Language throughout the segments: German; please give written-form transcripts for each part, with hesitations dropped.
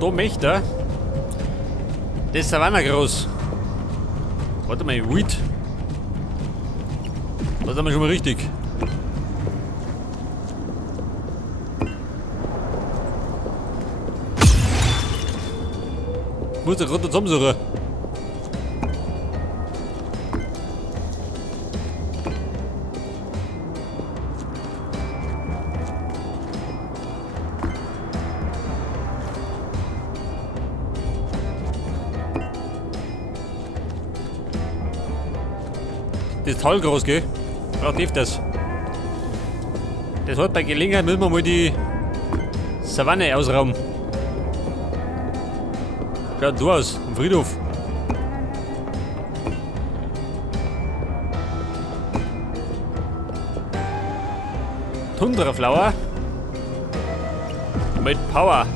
da möchte er. Das ist Savannah groß. Warte mal, Weed. Da sind wir schon mal richtig. Ich muss da gerade zusammensuchen. Das ist toll groß, gell? Braucht öfters. Das hat bei Gelegenheit, müssen wir mal die Savanne ausrauben. Schaut so aus, im Friedhof. Tundraflower. Mit Power.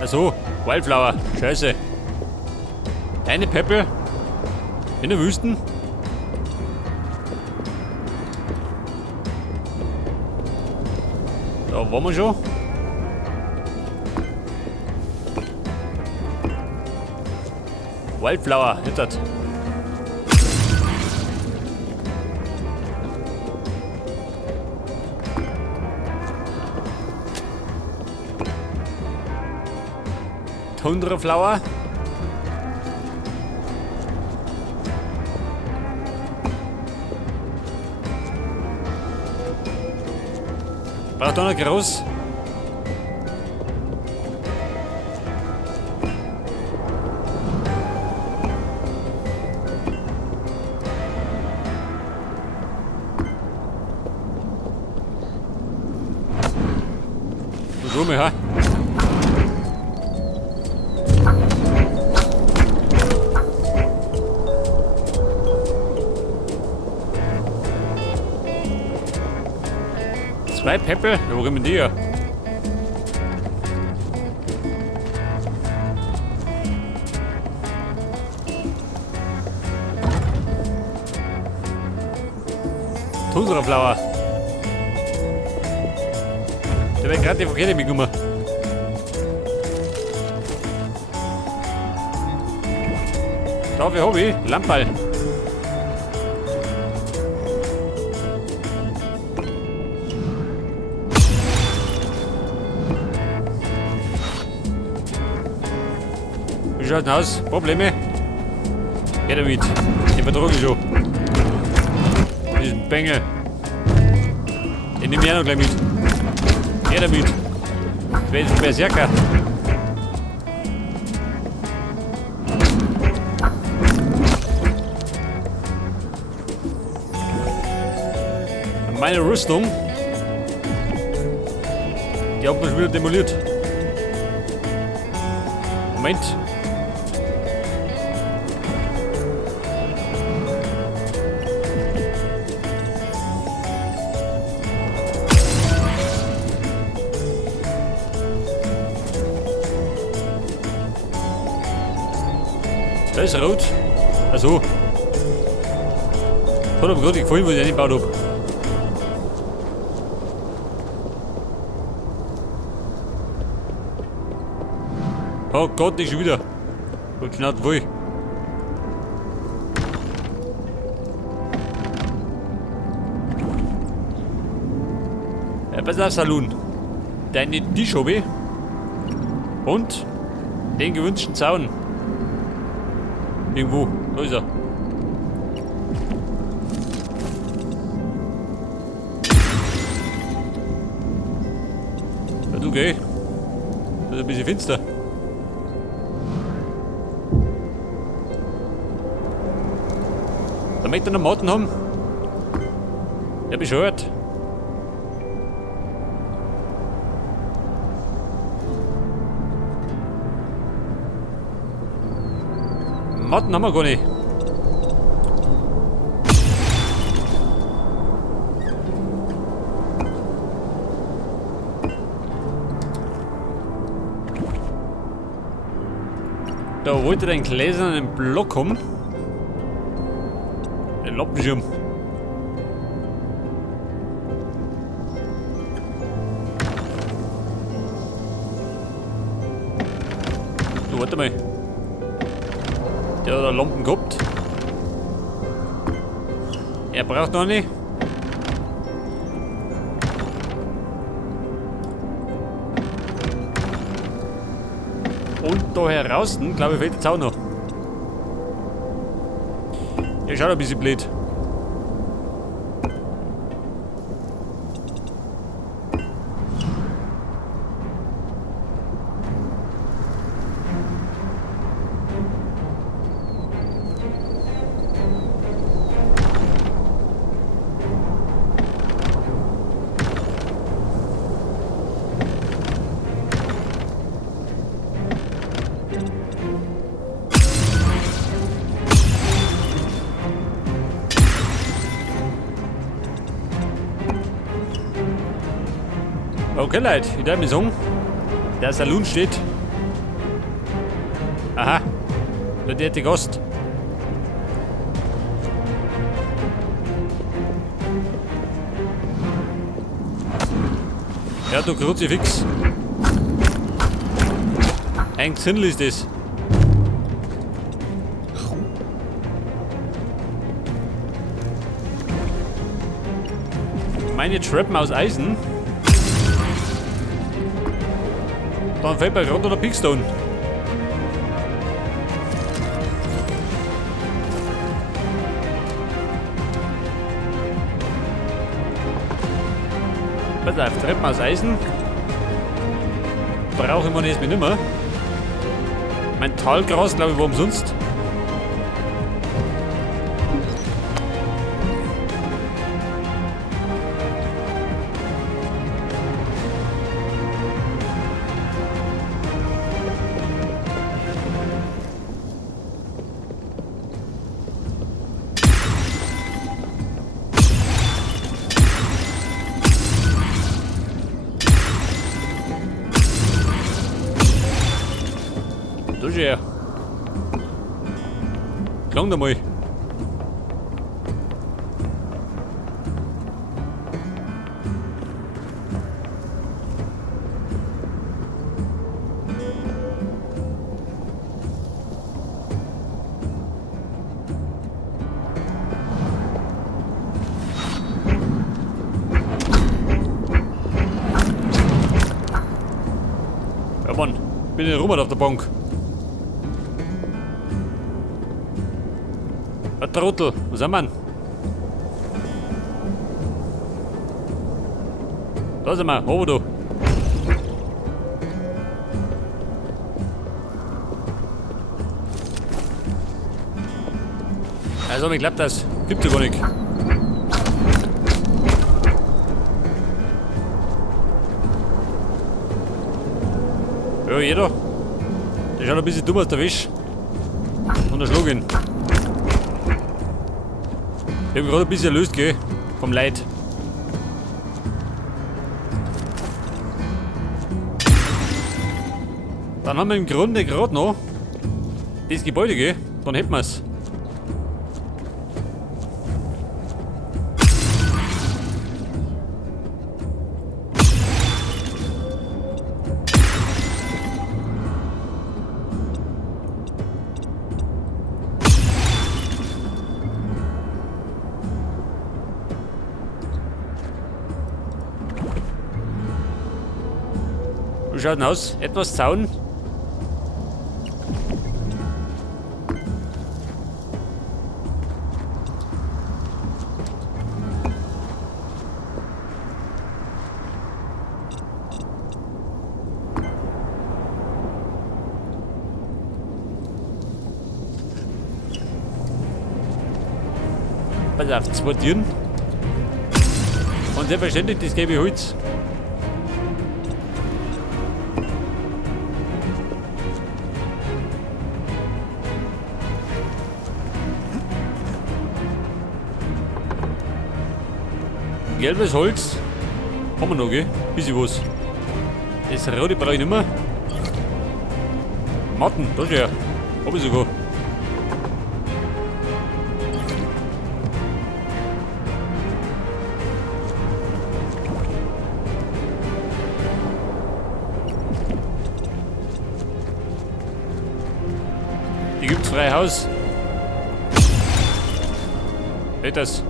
Achso, Wildflower. Scheiße. Eine Peppel. In der Wüsten. Da waren wir schon. Wildflower, nicht das. Tundraflower. Braucht auch noch groß. So mehr, ha? Zwei Peppel? Ja, wo kommen die her? Tundraflower. Der wird gerade die Verkehrte mitgekommen. Dafür habe ich Lammball. Wie schaut's denn aus? Probleme? Geh damit. Den vertrage ich schon. Diesen Bengel. Den nehme ich auch noch gleich mit. Geh damit. Wer ist ein Berserker? Meine Rüstung. Die hat man schon wieder demoliert. Moment. Da ist rot. Also. Hat aber gerade gefallen, was ich eingebaut habe. Oh Gott, nicht schon wieder. Und schnaut wohl. Ja, pass auf, Saloon. Deine Tischhobby. Und den gewünschten Zaun. Irgendwo. Da ist er. Ja, du geh. Das ist ein bisschen finster. Damit wir noch Matten haben. Ja, bescheuert. Matten haben wir gar nicht. Da wollte ich einen gläsernen Block haben. Den Lampenschirm. warte mal. Der hat da Lampen gehabt. Er braucht noch eine. Und da heraus, glaube ich, fehlt jetzt auch noch. Ja, schaut ein bisschen blöd. Okay, Leute, ich darf mir sagen, der Saloon steht. Aha, da der die Gast. Ja, du Kruzifix. Ein Zinnl ist das. Meine Trappen aus Eisen. Dann fällt mir gerade noch der Pickstone. Pass auf, Treppen aus Eisen. Brauche ich mir jetzt nicht mehr. Mein Talgras, glaube ich, war umsonst. Da ist er. Klang da mal. Ja Mann, bin ich rum auf der Bank. Was Trottel, wo sind wir? Da sind wir, wo du? Also, mir klappt das. Gibt's ja gar nicht. Ja, jeder. Der schaut ein bisschen dumm aus der Wäsche. Und der Schlag ihn. Ich habe gerade ein bisschen erlöst, gell? Vom Leid. Dann haben wir im Grunde gerade noch das Gebäude, gell? Dann hätten wir es. Wie schaut denn aus? Etwas Zaun? Pass auf, 2 Türen. Und selbstverständlich das gelbe Holz. Gelbes Holz. Haben wir noch, gell? Bisschen was. Das rote brauche ich nicht mehr. Matten, da ist er. Hab ich sogar. freie Haus. Hört das?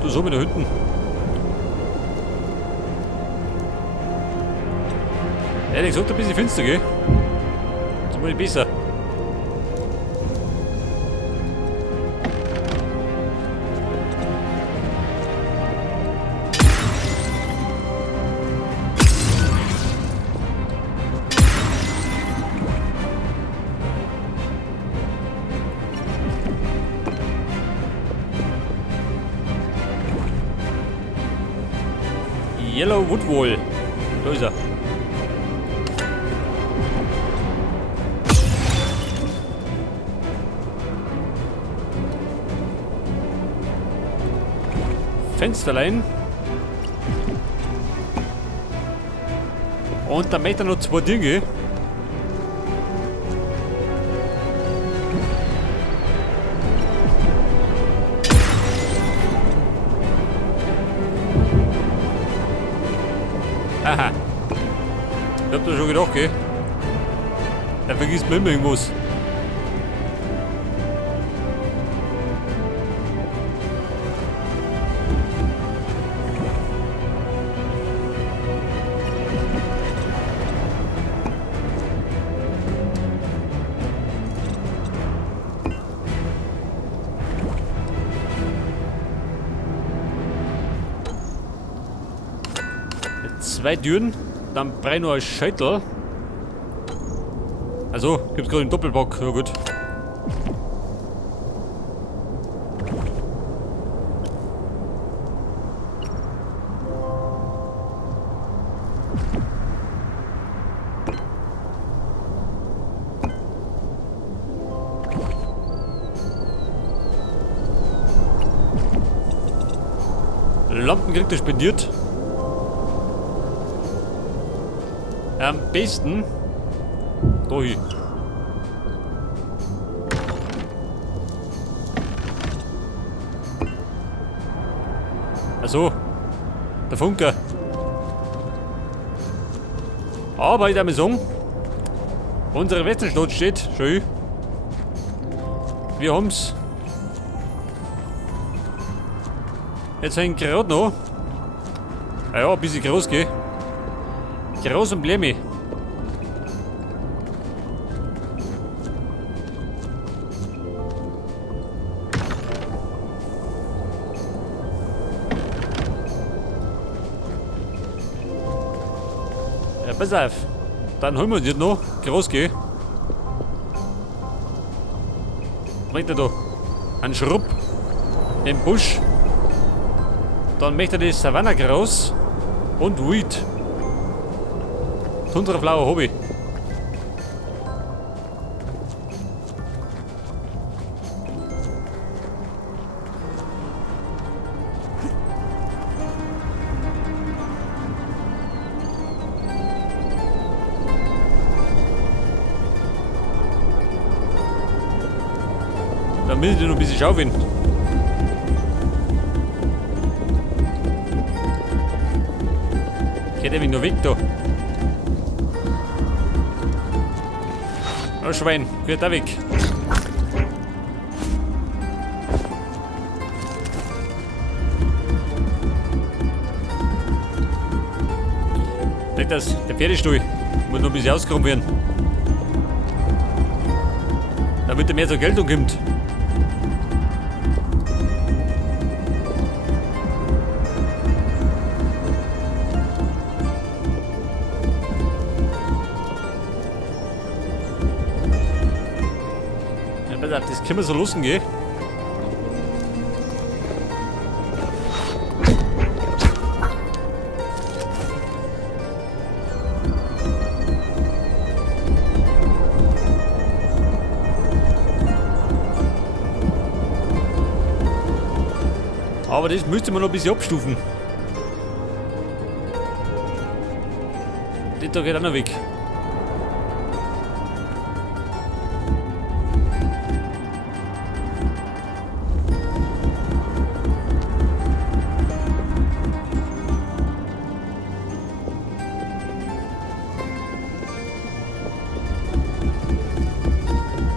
Du, so mit da hinten. Ehrlich gesagt, ein bisschen finster, gell? Das ist mal besser. Yellow Wood Wall. Da ist er. Fensterlein. Und da möchte er noch 2 Dinge. Aha. Ich hab da schon gedacht, gell? Er vergisst mir immer irgendwas. Zwei Türen, dann brauche ich noch ein Scheitel. Also, gibt's gerade einen Doppelbock, ja gut. Lampen kriegt er spendiert. Am besten da hin. Also, der Funker. Aber ich darf mal sagen, unsere Wetterstadt steht schön. Wir haben's. Jetzt ein gerade noch. Ja, ein bisschen groß, gell? Groß und blämmig. Ja, pass auf. Dann holen wir uns jetzt noch. Groß, gell? Bringt er da einen Schrubb im Busch. Dann möchte er die Savanna groß und Weed. Tundraflauer Hobby. Da will ich noch ein bisschen schauen. Geht nämlich noch weg da. Oh Schwein, geht da weg. Seht das, der Pferdestall. Muss noch ein bisschen ausgeräumt werden. Damit er mehr zur Geltung kommt. Das können wir so losgehen. Aber das müsste man noch ein bisschen abstufen. Das da geht auch noch weg.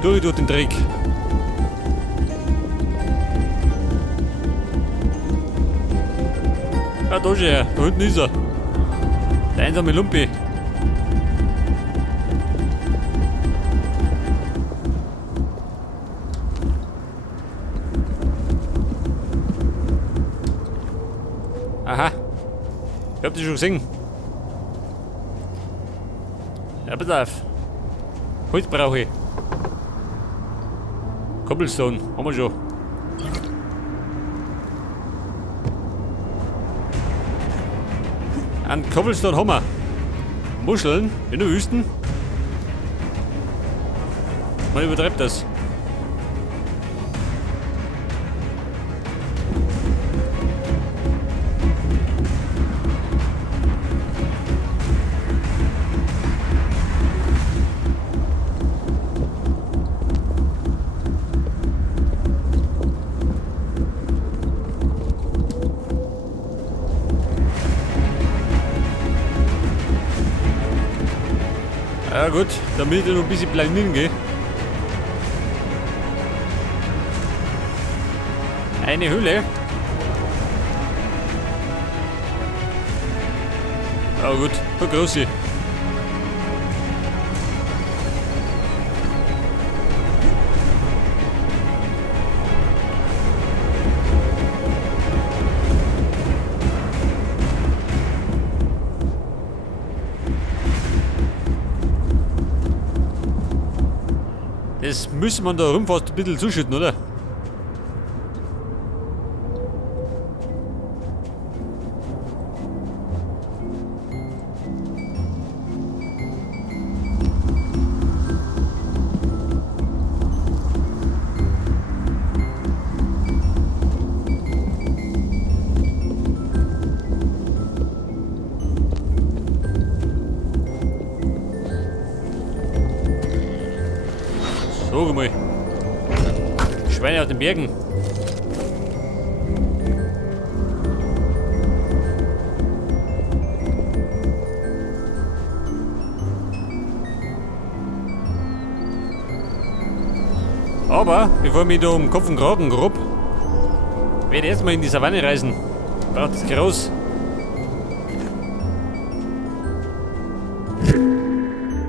durch den Trick. Ja, da ist er. Da unten ist er. Der einsame Lumpi. Aha. Ich hab dich schon gesehen. Ja, pass auf. Holz brauche ich. Cobblestone, haben wir schon. An Cobblestone haben wir. Muscheln in der Wüsten. Man übertreibt das. Ja gut, damit ich noch ein bisschen planieren gehe. Eine Höhle. Ja gut, eine große. Das müssen wir da rum fast ein bisschen zuschütten, oder? So mal. Schweine auf den Bergen. Aber, bevor ich mich da um Kopf und Kragen grob, werde ich erstmal in die Savanne reisen. Braucht es groß.